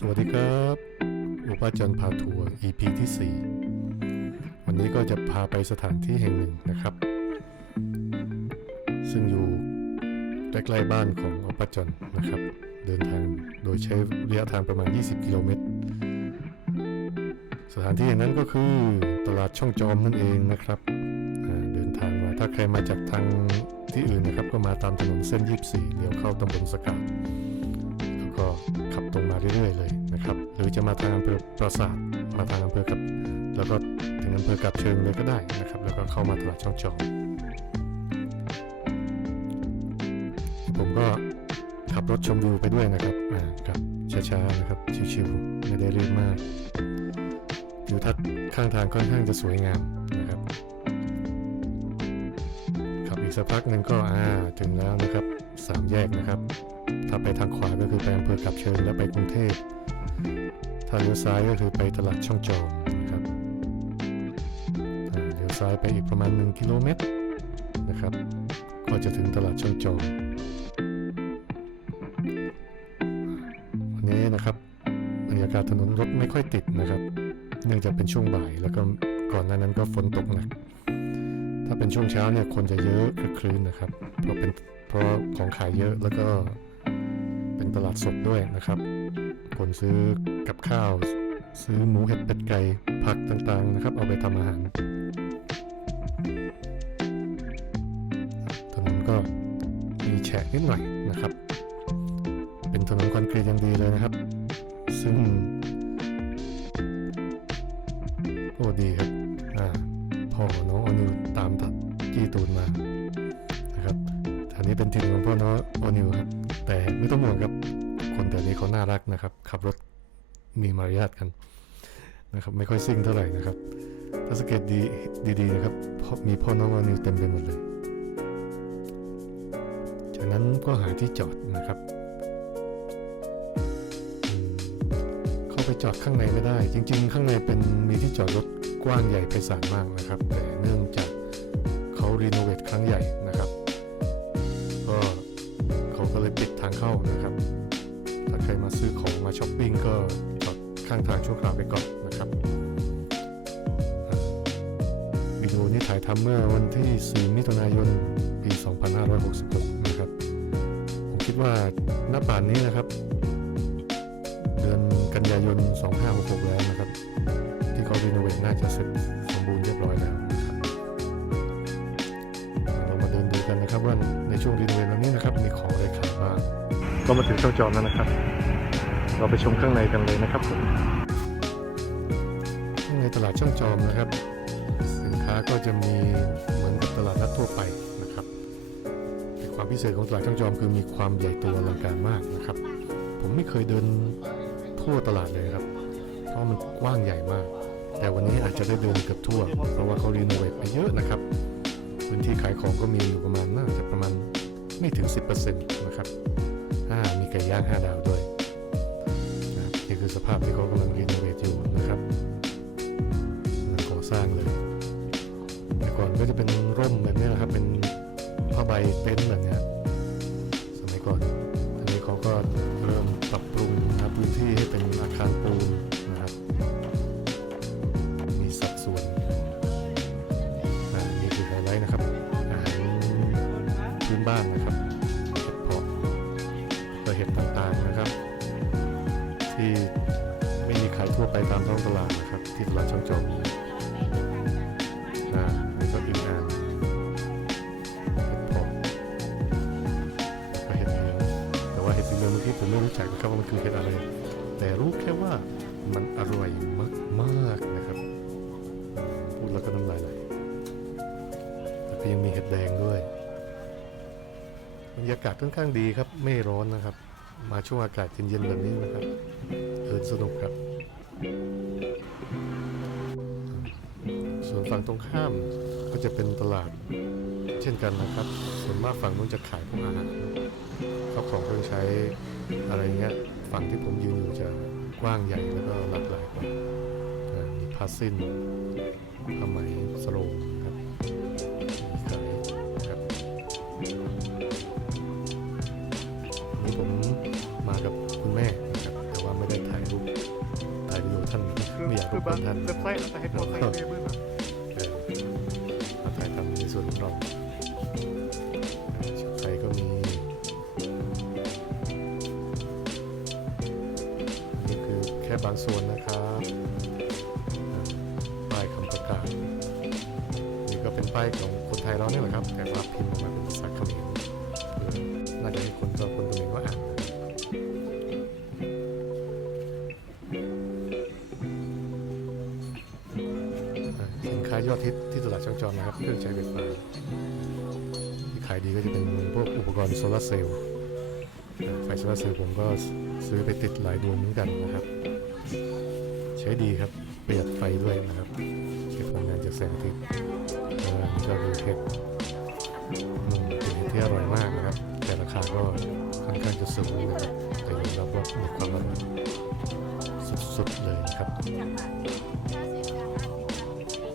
สวัสดีครับอุปาจันทร์พาทัวร์ EP ที่ 4 วันนี้ก็จะพาไปสถานที่แห่งหนึ่งนะครับ ซึ่งอยู่ใกล้ๆบ้านของอุปาจันทร์นะครับ เดินทางโดยใช้ระยะทางประมาณ 20 กิโลเมตร สถานที่แห่งนั้นก็คือตลาดช่องจอมนั่นเองนะครับเดินทางมาถ้าใครมาจากทางที่อื่นนะครับ ก็มาตามถนนเส้น 24เลี้ยวเข้าตำบลสกาด ก็ขับตรงมาเรื่อยๆเลยนะครับ หรือจะมาทางอำเภอปราสาทมาทางอำเภอกับ แล้วก็ถึงอำเภอกับเชิงเลยก็ได้นะครับ แล้วก็เข้ามาตลาดช่องจอมผมก็ขับรถชมวิวไปด้วยนะครับอ่าครับช้าๆนะครับชิวๆไม่ได้รีบมากทิวทัศน์ข้างทางค่อนข้างจะสวยงามนะครับขับอีกสักพักหนึ่งก็อ่าถึงแล้วนะครับสามแยกนะครับ ถ้าไปทางขวาก็คือไปอำเภอกับเชิงและไปกรุงเทพถ้าเลี้ยวซ้ายก็คือไปตลาดช่องจอมนะครับเลี้ยวซ้ายไปอีกประมาณ 1 กิโลเมตรนะครับ ก็จะถึงตลาดช่องจอมวันนี้นะครับบรรยากาศถนนรถไม่ค่อยติดนะครับ เนื่องจากเป็นช่วงบ่ายแล้วก็ก่อนหน้านั้นก็ฝนตกหนัก ถ้าเป็นช่วงเช้าเนี่ยคนจะเยอะคลึกคลื้นนะครับ เพราะเป็นเพราะของขายเยอะแล้วก็ เป็นตลาดสดด้วยนะครับ คนซื้อกับข้าว ซื้อหมูเห็ดเป็ดไก่ผักต่างๆนะครับ เอาไปทำอาหารถนนก็มีแฉะนิดหน่อยนะครับ เป็นถนนคอนกรีตอย่างดีเลยนะครับ ซึ่งโอ้ดีครับอ่าพ่อน้องอนิวตามตัดจี้ตูนมานะครับอันนี้เป็นถิ่นของพ่อน้องออนิวครับ แต่ไม่ต้องห่วงครับ คนแต่นี้เขาน่ารักนะครับ ขับรถมีมารยาทกันนะครับ ไม่ค่อยซิ่งเท่าไหร่นะครับ ถ้าสังเกตดีดีๆนะครับ มีพ่อน้องออนิวเต็มไปหมดเลย จากนั้นก็หาที่จอดนะครับเข้าไปจอดข้างในไม่ได้ จริง ๆ ข้างในเป็นมีที่จอดรถกว้างใหญ่ไพศาลมากนะครับ แต่เนื่องจากเขารีโนเวทครั้งใหญ่ ก็เลยปิดทางเข้านะครับ ถ้าใครมาซื้อของมาช้อปปิ้งก็จอดข้างทางชั่วคราวไปก่อนนะครับวิดีโอนี้ถ่ายทำเมื่อวันที่ 4 มิถุนายน ปี 2566 นะครับ ผมคิดว่าหน้าป่านนี้นะครับ เดือนกันยายน 2566 แล้วนะครับ ที่เขารีโนเวทน่าจะเสร็จสมบูรณ์เรียบร้อยแล้ว ก็มาถึงช่องจอมแล้วนะครับ เราไปชมข้างในกันเลยนะครับผมข้างในตลาดช่องจอมนะครับ สินค้าก็จะมีเหมือนกับตลาดนัดทั่วไปนะครับแต่ความพิเศษของตลาดช่องจอมคือมีความใหญ่โตอลังการมากนะครับ ผมไม่เคยเดินทั่วตลาดเลยครับ เพราะมันกว้างใหญ่มาก แต่วันนี้อาจจะได้เดินเกือบทั่ว เพราะว่าเขารีโนเวทไปเยอะนะครับพื้นที่ขายของก็มีอยู่ประมาณน่าจะประมาณไม่ถึง 10%นะครับ อ่ามีไก่ย่าง5ดาวด้วยนะนี่คือสภาพที่เขากำลังรีโนเวทอยู่นะครับกำลังก่อสร้างเลยแต่ก่อนก็จะเป็นร่มแบบนี้นะครับ เป็นผ้าใบเต็นท์แบบนี้สมัยก่อนอันนี้เขาก็เริ่มปรับปรุงนะพื้นที่ให้เป็นอาคารปูน เห็ดต่างๆนะครับ ที่ไม่มีขายทั่วไปตามท้องตลาดนะครับ ที่ตลาดช่องจอมอ่านี่ก็อีกอันเห็ดเพาะแล้วก็เห็ดเหลืองแต่ว่าเห็ดสีเหลืองเมื่อกี้ผมไม่รู้จักนะครับว่ามันคือเห็ดอะไร แต่รู้แค่ว่ามันอร่อยมากๆนะครับ พูดแล้วก็น้ำลายไหลแล้วก็ยังมีเห็ดแดงด้วยบรรยากาศค่อนข้างดีครับ ไม่ร้อนนะครับ มาช่วงอากาศเย็นๆแบบนี้นะครับเดินสนุกครับ ส่วนฝั่งตรงข้ามก็จะเป็นตลาดเช่นกันนะครับ ส่วนมากฝั่งนู้นจะขายพวกอาหารข้าวของเครื่องใช้อะไรเงี้ย ฝั่งที่ผมยืนอยู่จะกว้างใหญ่แล้วก็หลากหลายกว่ามีผ้าสิ้นผ้าไหมสโลงครับมีขายนะครับ ผมมากับคุณแม่นะครับแต่ว่าไม่ได้ถ่ายรูป ba ท่าน website atau handphone saya available ba เออมาถ่ายทำในส่วนของเราชุดไทยก็มีนี่คือแค่บางส่วนนะครับป้ายคำประกาศนี่ก็เป็นป้ายของคนไทยเราเนี่ยแหละครับ แต่ว่าพิมพ์ออกมาเป็นภาษาเขมรน่าจะให้คนเราคนเขมร สินค้ายอดฮิตที่ตลาดช่องจอมนะครับ เครื่องใช้ไฟฟ้าที่ขายดีก็จะเป็นพวกอุปกรณ์โซลาเซลล์ไฟโซลาเซลล์ผมก็ซื้อไปติดหลายดวงเหมือนกันนะครับ ใช้ดีครับประหยัดไฟด้วยนะครับเก็บพลังงานจากแสงอาทิตย์แล้วก็ดูเห็ดอืมเป็นเห็ดที่อร่อยมากนะครับ แต่ราคาก็ค่อนข้างจะสูงนะครับแต่ยอมรับว่ามีความอร่อยสุดๆเลยครับ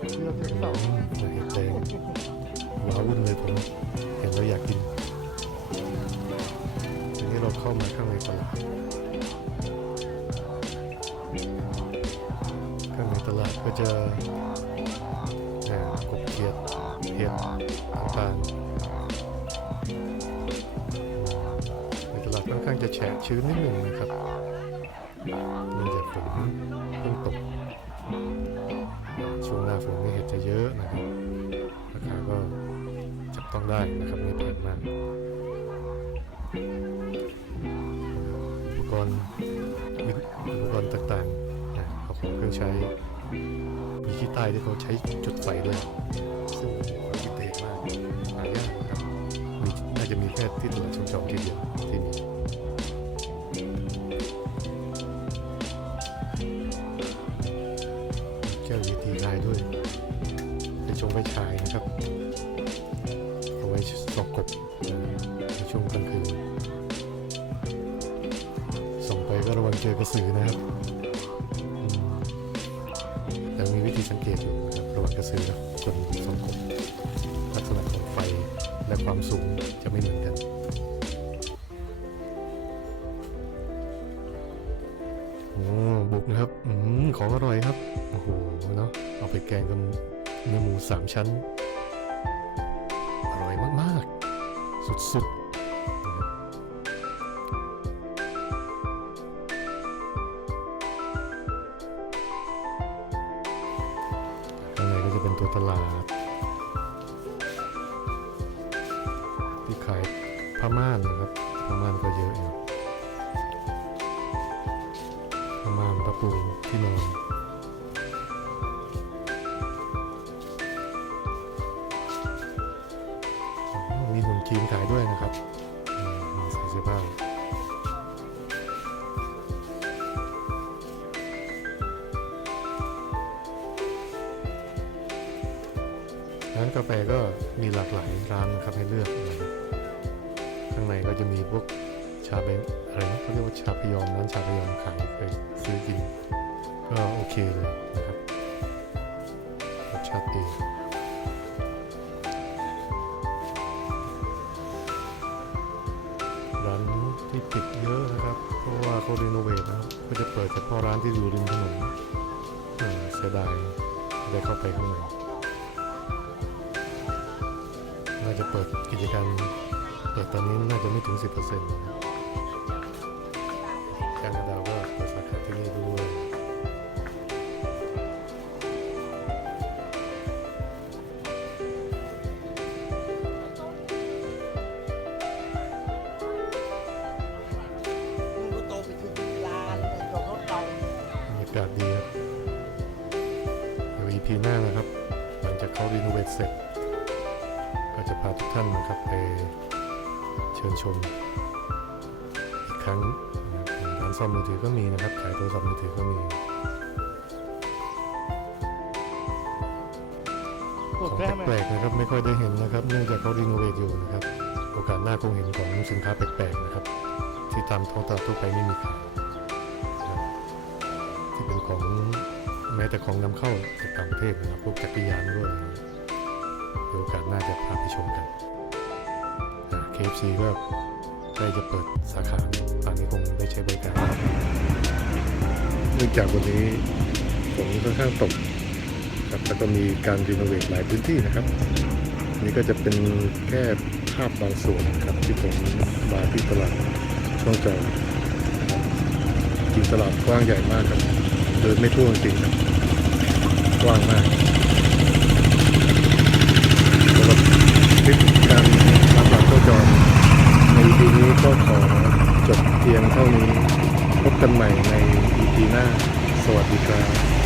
เห็ดแดงว้าวุ่นเลยผมเห็นแล้วอยากกินทีนี้เราเข้ามาข้างในตลาดข้างในตลาดก็จะอ่ากบเขียดเห็ดต่างๆในตลาดค่อนข้างจะแฉะชื้นนิดหนึ่งนะครับเนื่องจากฝนเพิ่งตก ช่วงหน้าฝนนี่เห็ดจะเยอะนะครับราคาก็จับต้องได้นะครับไม่แพงมากอุปกรณ์อุปกรณ์ต่างๆนะเขาของเครื่องใช้ มีขี้ใต้ที่เขาใช้จุดไฟด้วยซึ่งผมว่าวินเทจมากหายากนะครับน่าจะมีแค่ที่ตลาดชุมชนที่เดียวที่มี ชงไฟฉายนะครับ เอาไว้ส่องกบในช่วงกลางคืนส่งไปก็ระวังเจอกระสือนะครับแต่มีวิธีสังเกตอยู่นะครับระว่างกระสือกับคนส่องกบลักษณะของไฟและความสูงจะไม่เหมือนกันโอ้บุกนะครับ อืม ของอร่อยครับ โอ้โห เนาะ เอาไปแกงกับ เนื้อหมูสามชั้น อร่อยมาก ๆ สุดๆนะครับข้างในก็จะเป็นตัวตลาด ที่ขายผ้าม่านนะครับผ้าม่านก็เยอะอยู่ผ้าม่านผ้าปูที่นอนานกาแฟก็มีหลากหลายร้านนะครับให้เลือกนะครับข้างในก็จะมีพวกชาเบนอะไรนะเขาเรียกว่าชาพยอมร้านชาพยอมขายเคยซื้อกินก็โอเคเลยนะครับรสชาติดีร้านที่ปิดเยอะนะครับ เพราะว่าเขารีโนเวทนะก็จะเปิดเฉพาะร้านที่อยู่ริมถนนเออเสียดายไม่ได้เข้าไปข้างใน จะเปิดกิจการเปิดตอนนี้น่าจะไม่ถึง 10%นะครับแคนาดาก็เปิดสาขาที่นี่ด้วยมึงก็โตไปถึงลาเลยจอดรถเราบรรยากาศดีครับเดี๋ยว EP หน้านะครับ หลังจากเขารีโนเวทเสร็จ จะพาทุกท่านนะครับไปเชิญชมอีกครั้งนะครับร้านซ่อมมือถือก็มีนะครับขายโทรศัพท์มือถือก็มีของ program แปลกๆนะครับไม่ค่อยได้เห็นนะครับ เนื่องจากเขารีโนเวทอยู่นะครับ โอกาสหน้าคงเห็นของสินค้าแปลกๆนะครับ ที่ตามท้องตลาดทั่วไปไม่มีขายนะครับที่เป็นของแม้แต่ของนำเข้าจากต่างประเทศนะครับพวกจักรยานด้วย เดี๋ยวโอกาสน้าจะพาไปชมกันอ่า KFC ก็ใกล้จะเปิดสาขาป่านนี้คงได้ใช้บริการแล้วเนื่องจากวันนี้ฝนค่อนข้างตกครับแล้วก็มีการรีโนเวทหลายพื้นที่นะครับ นี่ก็จะเป็นแค่ภาพบางส่วนครับที่ผมมาที่ตลาดช่องจอมนะครับจริงตลาดกว้างใหญ่มากครับ เดินไม่ทั่วจริงครับ กว้างมากสำหรับคลิปการตามหลักช่องจอมใน EP นี้ก็ขอจบเพียงเท่านี้ พบกันใหม่ใน EP หน้า สวัสดีครับ